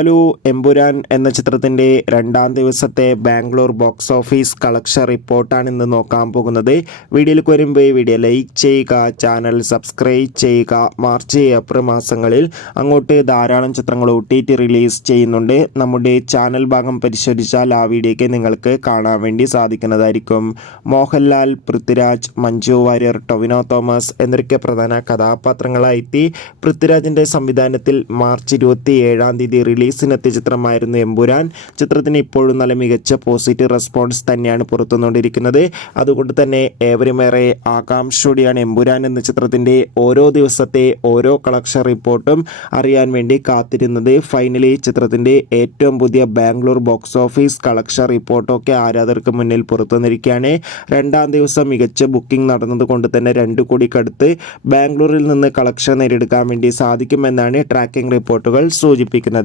Hello, Empuraan എന്ന ചിത്രത്തിൻ്റെ രണ്ടാം ദിവസത്തെ ബാംഗ്ലൂർ ബോക്സ് ഓഫീസ് കളക്ഷൻ റിപ്പോർട്ടാണ് ഇന്ന് നോക്കാൻ പോകുന്നത്. വീഡിയോയിലേക്ക് വരുമ്പോൾ വീഡിയോ ലൈക്ക് ചെയ്യുക, ചാനൽ സബ്സ്ക്രൈബ് ചെയ്യുക. മാർച്ച് ഏപ്രിൽ മാസങ്ങളിൽ അങ്ങോട്ട് ധാരാളം ചിത്രങ്ങൾ OTT റിലീസ് ചെയ്യുന്നുണ്ട്. നമ്മുടെ ചാനൽ ഭാഗം പരിശോധിച്ചാൽ ആ വീഡിയോയ്ക്ക് നിങ്ങൾക്ക് കാണാൻ വേണ്ടി സാധിക്കുന്നതായിരിക്കും. മോഹൻലാൽ, പൃഥ്വിരാജ്, മഞ്ജു വാര്യർ, ടൊവിനോ തോമസ് എന്നൊക്കെ പ്രധാന കഥാപാത്രങ്ങളായി പൃഥ്വിരാജിൻ്റെ സംവിധാനത്തിൽ മാർച്ച് 27 റിലീസിനെത്തിയ ചിത്രമായിരുന്നു എമ്പുരാൻ. ചിത്രത്തിന് ഇപ്പോഴും നല്ല മികച്ച പോസിറ്റീവ് റെസ്പോൺസ് തന്നെയാണ് പുറത്തുവന്നുകൊണ്ടിരിക്കുന്നത്. അതുകൊണ്ട് തന്നെ ഏവരുമേറെ ആകാംക്ഷയോടെയാണ് എമ്പുരാൻ എന്ന ചിത്രത്തിൻ്റെ ഓരോ ദിവസത്തെ ഓരോ കളക്ഷൻ റിപ്പോർട്ടും അറിയാൻ വേണ്ടി കാത്തിരുന്നത്. ഫൈനലി ചിത്രത്തിൻ്റെ ഏറ്റവും പുതിയ ബാംഗ്ലൂർ ബോക്സ് ഓഫീസ് കളക്ഷൻ റിപ്പോർട്ടൊക്കെ ആരാധകർക്ക് മുന്നിൽ പുറത്തുവന്നിരിക്കുകയാണ്. രണ്ടാം ദിവസം മികച്ച ബുക്കിംഗ് നടന്നതുകൊണ്ട് തന്നെ 2 കോടിക്കടുത്ത് ബാംഗ്ലൂരിൽ നിന്ന് കളക്ഷൻ നേടിയെടുക്കാൻ വേണ്ടി സാധിക്കുമെന്നാണ് ട്രാക്കിംഗ് റിപ്പോർട്ടുകൾ സൂചിപ്പിക്കുന്നത്.